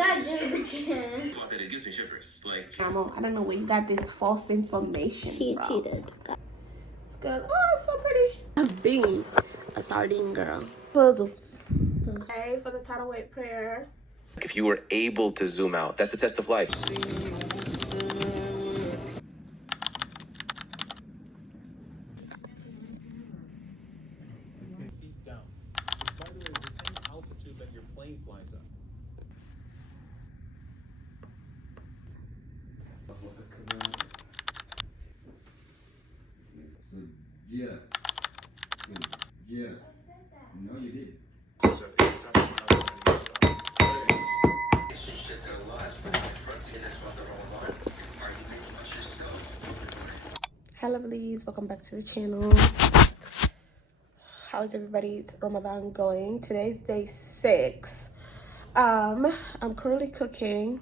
God, do it again. It gives me shivers. Like, I don't know where you got this false information. She bro. cheated. It's good. Oh, it's so pretty. I'm being a sardine girl. Puzzles. Okay, for the taraweeh prayer. if you were able to zoom out, that's the test of life. Feet down. Which, by the way, is the same altitude that your plane flies up. No, you didn't. Hi lovelies, welcome back to the channel. How is everybody's Ramadan going? Today's day 6. I'm currently cooking.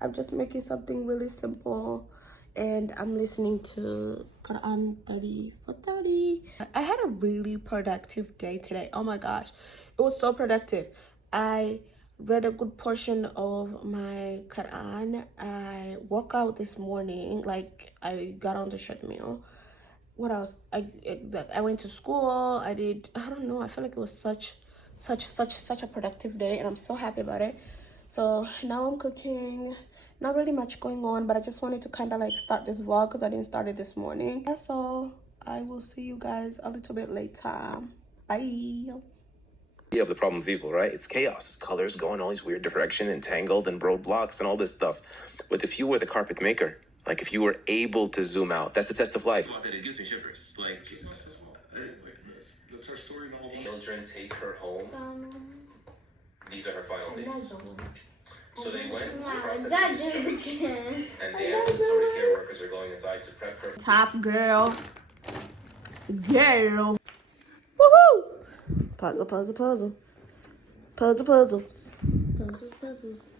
I'm just making something really simple and I'm listening to Quran 30 for 30. I had a really productive day today. Oh my gosh, it was so productive. I read a good portion of my Quran. I woke out this morning, like I got on the treadmill. What else? I went to school. I don't know, I feel like it was such a productive day and I'm so happy about it. So now I'm cooking. Not really much going on, but I just wanted to kind of like start this vlog because I didn't start it this morning. That's all. I will see you guys a little bit later. Bye. Of the problem of evil, right? It's chaos, colors going all these weird direction, entangled and roadblocks and all this stuff. But if you were the carpet maker, like if you were able to zoom out, that's the test of life. It gives me shivers. Like, that's our story. Children take her home. These are her final days. So they went to process God, do it again. and the ambulatory care workers are going inside to prep her. Top girl. Girl. Woohoo! Puzzle, puzzle, puzzle. Puzzle, puzzle. Puzzles.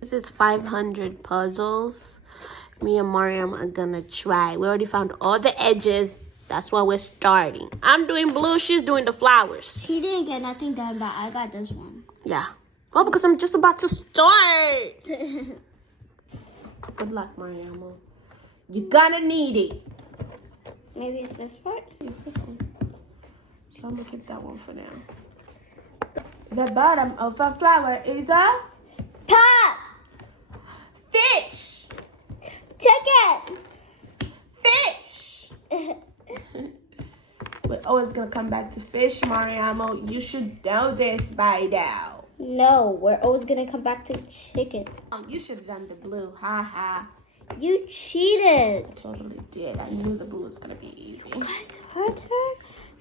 This is 500 puzzles. Me and Mariam are gonna try. We already found all the edges. That's why we're starting. I'm doing blue, she's doing the flowers. She didn't get nothing done, but I got this one. Yeah. Well, because I'm just about to start. Good luck, Mariam. You're gonna need it. Maybe it's this part? It's this one. So I'm gonna keep that one for now. The bottom of a flower is a Pot! fish. Chicken! Fish. We're always gonna come back to fish, Mariamo. You should know this by now. No, we're always gonna come back to chicken. Oh, you should have done the blue. Ha ha. You cheated. I totally did. I knew the blue was gonna be easy. Guys, heard her?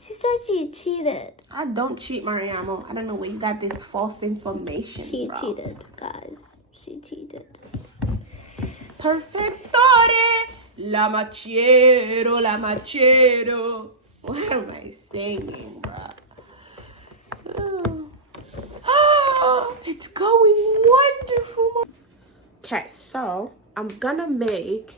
She said she cheated. I don't cheat, Mariamo. I don't know where you got this false information She from. cheated, guys. She cheated. Perfectore, la machero, la machero. What am I singing, bro? Oh, it's going wonderful. Okay, so I'm gonna make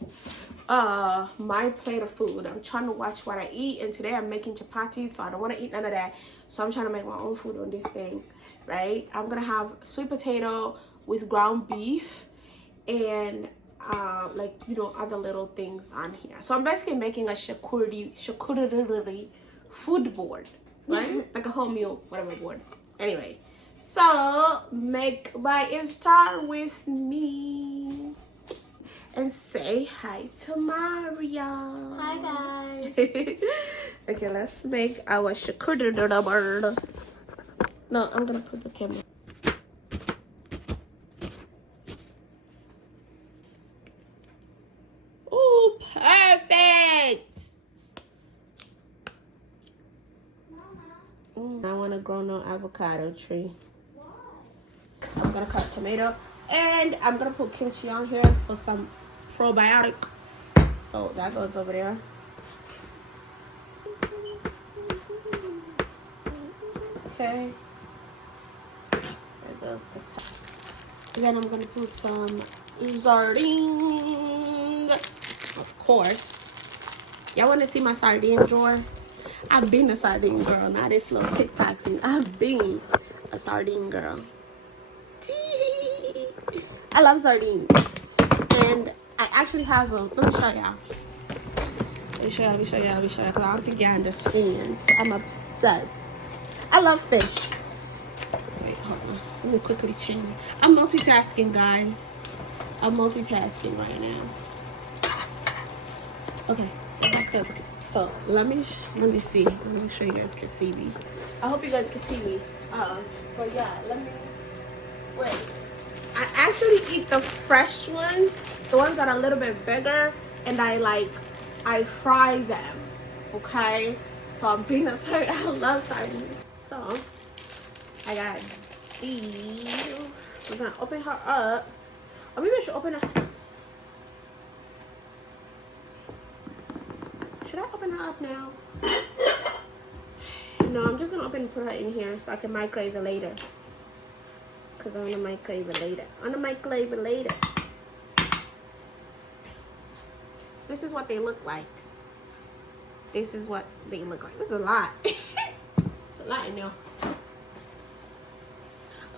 my plate of food. I'm trying to watch what I eat, and today I'm making chapatis, so I don't want to eat none of that. So I'm trying to make my own food on this thing, right? I'm gonna have sweet potato with ground beef and like, you know, other little things on here. So I'm basically making a charcuterie food board, right? Like a home meal, whatever board. Anyway, so make my iftar with me and say hi to Mariam. Hi, guys. Okay, let's make our charcuterie board. No, I'm gonna put the camera. Oh, perfect! I want to grow no avocado tree. I'm gonna cut tomato and I'm gonna put kimchi on here for some probiotic. So that goes over there. Okay. There goes the top. Then I'm gonna put some sardine. Of course. Y'all wanna see my sardine drawer? I've been a sardine girl, not this little TikTok thing. I've been a sardine girl. Tee. I love sardines. And I actually have them. Let me show y'all. Let me show y'all, because I don't think y'all understand. So I'm obsessed. I love fish. Wait, hold on. Let me quickly change. I'm multitasking, guys. I'm multitasking right now. Okay. So let me see. Let me make sure you guys can see me. I hope you guys can see me. But yeah, let me wait. I actually eat the fresh ones, the ones that are a little bit bigger, and I fry them. Okay. So I'm being a sorry. I love sardines. So I got these. We're gonna open her up. Or maybe I should open her. Should I open her up now? No, I'm just gonna open and put her in here so I can microwave it later. Cause I wanna microwave it later. This is what they look like. This is a lot. It's a lot in there.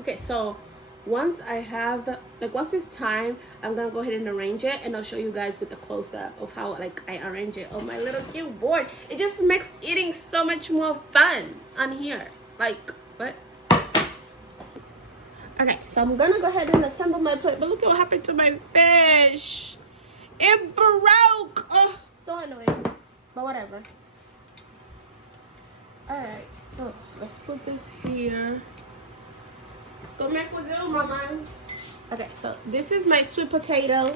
Okay, so once it's time, I'm gonna go ahead and arrange it, and I'll show you guys with the close-up of how I arrange it on my little cute board. It just makes eating so much more fun on here. What? Okay, so I'm gonna go ahead and assemble my plate, but look at what happened to my fish. It broke. Oh, so annoying, but whatever. All right, so let's put this here. Don't make with you, mamas. Okay, so this is my sweet potato.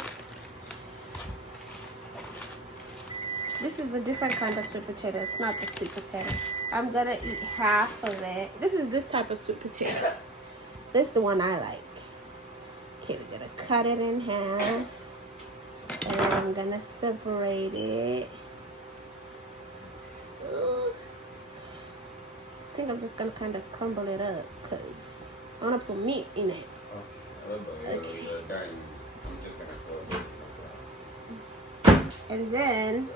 This is a different kind of sweet potato. It's not the sweet potato. I'm gonna eat half of it. This is this type of sweet potatoes. This is the one I like. Okay, we're gonna cut it in half. And I'm gonna separate it. Ugh. I think I'm just gonna kind of crumble it up because I want to put meat in it. Okay. And then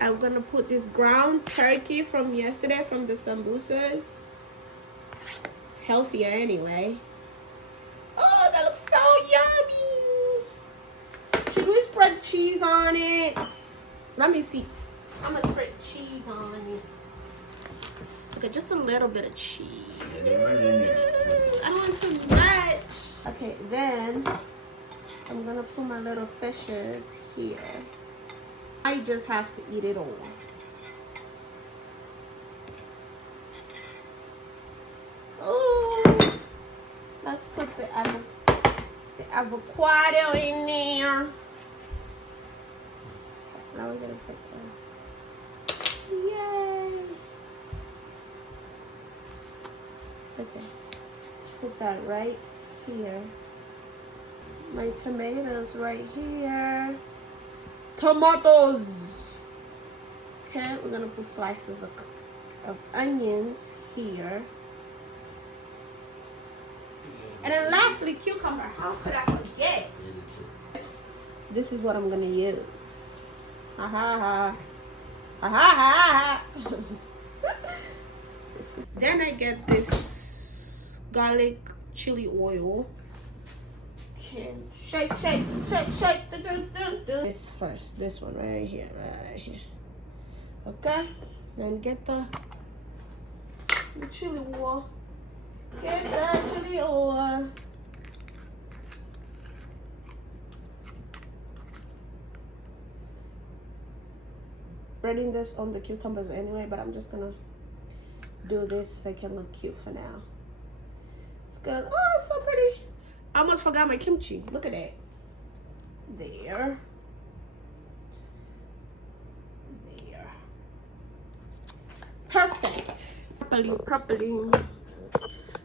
I'm gonna put this ground turkey from yesterday from the sambusas. It's healthier anyway. Oh, that looks so yummy. Should we spread cheese on it? Let me see. I'm gonna spread cheese on it. Okay, just a little bit of cheese. I don't want too much. Okay, then I'm gonna put my little fishes here. I just have to eat it all. Ooh. Let's put the avocado in there. Now we're gonna put that. Yay! Okay, put that right here. My tomatoes right here. Tomatoes! Okay, we're gonna put slices of onions here. And then lastly, cucumber. How could I forget? This is what I'm gonna use. Ha ha ha. Ha ha ha. Then I get this garlic chili oil. Okay, shake. This first, this one right here. Okay, then get the chili oil. Get the chili oil. Spreading this on the cucumbers anyway, but I'm just gonna do this so it can look cute for now. It's good. Oh, it's so pretty. I almost forgot my kimchi. Look at that. There. Perfect. Properly.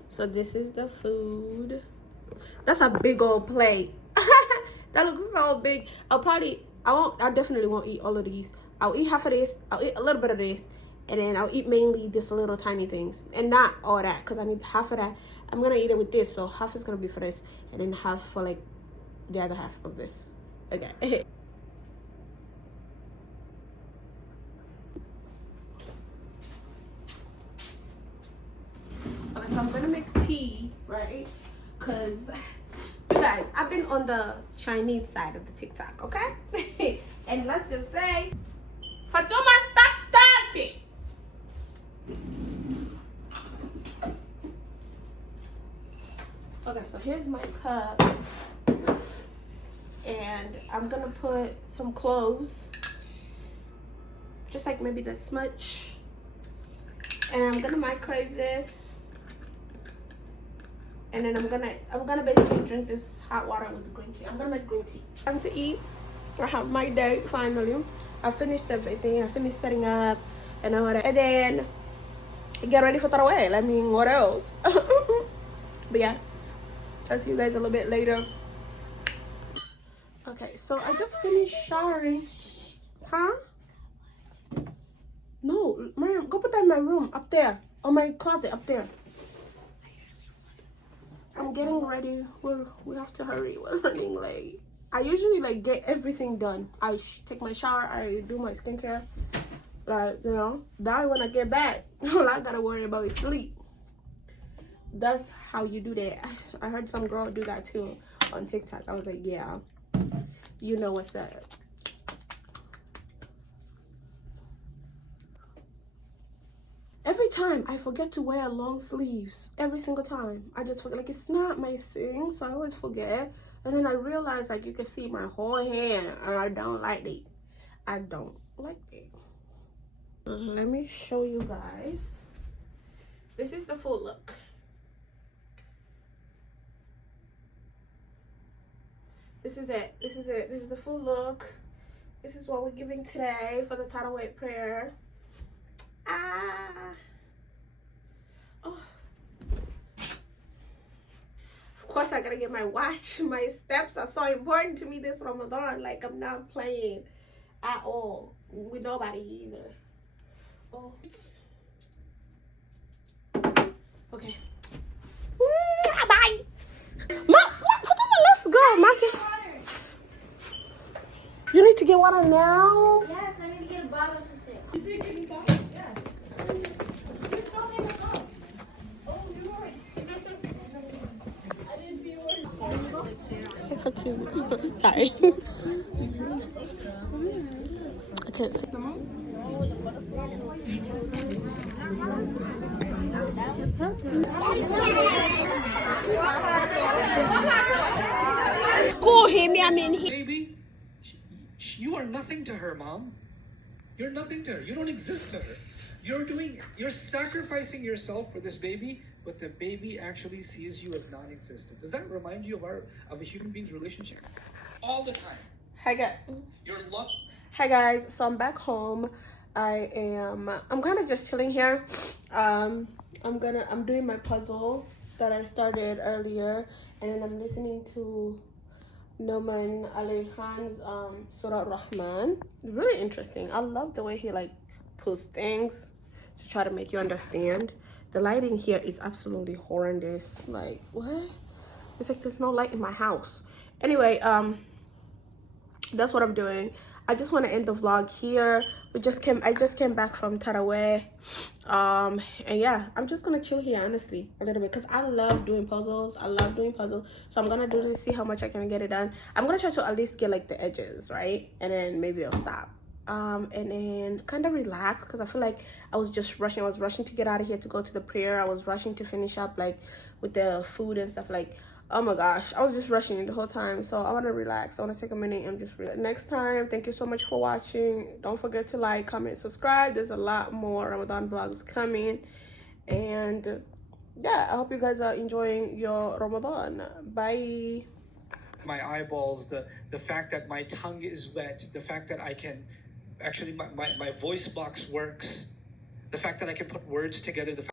So this is the food. That's a big old plate. That looks so big. I definitely won't eat all of these. I'll eat half of this. I'll eat a little bit of this. And then I'll eat mainly this little tiny things. And not all that, because I need half of that. I'm going to eat it with this. So half is going to be for this. And then half for like the other half of this. Okay. Okay, so I'm going to make tea, right? Because you guys, I've been on the Chinese side of the TikTok, okay? And let's just say, Fatuma, stop stamping. Okay, so here's my cup. And I'm gonna put some cloves. Just like maybe this much. And I'm gonna microwave this. And then I'm gonna basically drink this hot water with green tea. I'm gonna make green tea. Time to eat. I have my date finally. I finished everything. I finished setting up and all that. And then get ready for taraweeh. I mean, what else? But yeah, I'll see you guys a little bit later. Okay, so I just finished showering. Huh? No, Mariam, go put that in my room up there. Or my closet up there. I'm getting ready. We have to hurry. We're running late. I usually like get everything done. I take my shower. I do my skincare. Like, you know, that when I get back, all I gotta worry about is sleep. That's how you do that. I heard some girl do that too on TikTok. I was like, yeah, you know what's up. Every time I forget to wear long sleeves. Every single time. I just forget. Like, it's not my thing, so I always forget. And then I realize, like, you can see my whole hand, and I don't like it. I don't like it. Let me show you guys. This is the full look. This is it. This is it. This is the full look. This is what we're giving today for the taraweeh prayer. Oh. Of course I gotta get my watch. My steps are so important to me this Ramadan. Like, I'm not playing at all with nobody either. Oh, okay. Bye. Let's go, Marky. You need to get water now? Yes, I need to get a bottle to sit. You did get me bottle? Yes. Just go in the boat. Oh, you're right. I didn't see yours. For two. Sorry. I can't see. Go him, I mean, Baby, you are nothing to her, Mom. You're nothing to her. You don't exist to her. You're sacrificing yourself for this baby, but the baby actually sees you as non-existent. Does that remind you of a human being's relationship? All the time. Hi guys. You're love. Hi guys. So I'm back home. I'm kind of just chilling here. I'm doing my puzzle that I started earlier, and then I'm listening to Noman Ali Khan's Surah Rahman. Really interesting. I love the way he like pulls things to try to make you understand. The lighting here is absolutely horrendous. Like, what? It's like there's no light in my house. Anyway, that's what I'm doing. I just want to end the vlog here. I just came back from taraweeh, and yeah, I'm just gonna chill here honestly a little bit because I love doing puzzles. So I'm gonna do this, see how much I can get it done. I'm gonna try to at least get like the edges right, and then maybe I'll stop, and then kind of relax because I feel like I was just rushing. I was rushing to get out of here to go to the prayer. I was rushing to finish up like with the food and stuff. Like, oh my gosh, I was just rushing the whole time. So I want to relax. I want to take a minute and just relax. Next time, thank you so much for watching. Don't forget to like, comment, subscribe. There's a lot more Ramadan vlogs coming. And yeah, I hope you guys are enjoying your Ramadan. Bye. My eyeballs, the fact that my tongue is wet, the fact that I can actually my voice box works, the fact that I can put words together, the fact